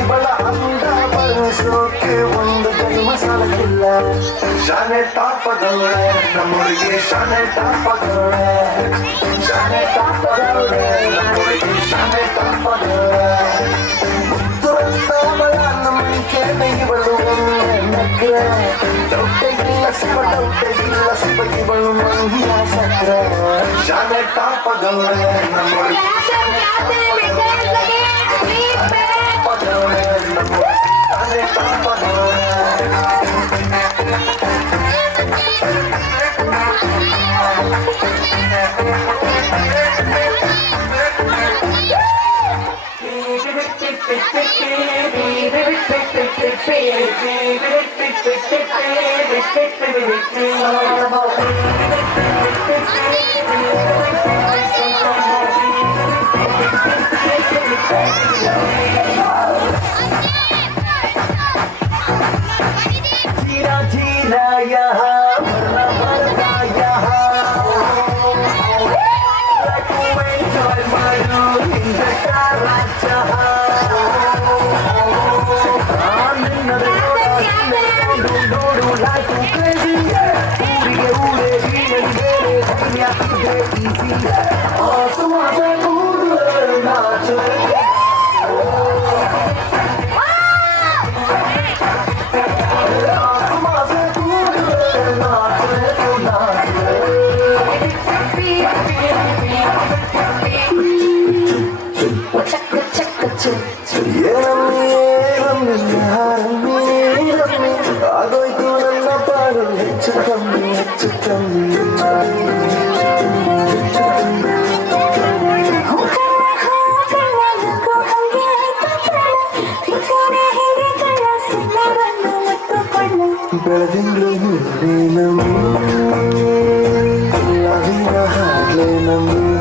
ಇವಳ ಅಂದ ಬಳಸೋಕೆ ಒಂದು ಜನ್ಮ ಸಾಲಕ್ಕಿಲ್ಲ. ಶಾನೆ ತಾಪದವಳೆ ನಮ್ಮೊಳಗೆ, ಶಾನೆ ತಾಪದವಳೆ, ಶಾನೆ ತಾಪದವಳೆ ನಮ್ಮೊಳಗೆ, ಶಾನೆ ತಾಪದವಳೆ. ಮುತ್ತುವಂತವಳ ನಮ್ಮ ಕೇಳಿ ಇವಳು ನಕ್ರೆ, ದೊಡ್ಡಗಿಲ್ಲ ಶಿವ, ದೊಡ್ಡಗಿಲ್ಲ ಶಿವ ಇವಳು ಮಂಗಿಯ ಸಕ್ರೆ. ಶಾನೆ ತಾಪದವಳೆ ನಮ್ಮೊಳಗೆ, जीरा जीरा यहाँ भरना भरना यहाँ. Like to enjoy my room in the Karacha. Like to crazy, ಊರಿಗೆ ಊರೇ ಬೇರೆ easy. Awesome, awesome, nacho. ಆಗೋಯ್ತು ನನ್ನ ಪಾಡು ಹೆಚ್ಚು ಕಮ್ಮಿ ಹೆಚ್ಚು ಕಮ್ಮಿ. ಬೆಳೆದಿಂಗಳು ನಮ್ಮಿ, ನವಿನ ಹಾಡ್ಲೆ ನಮ್ಮಿ.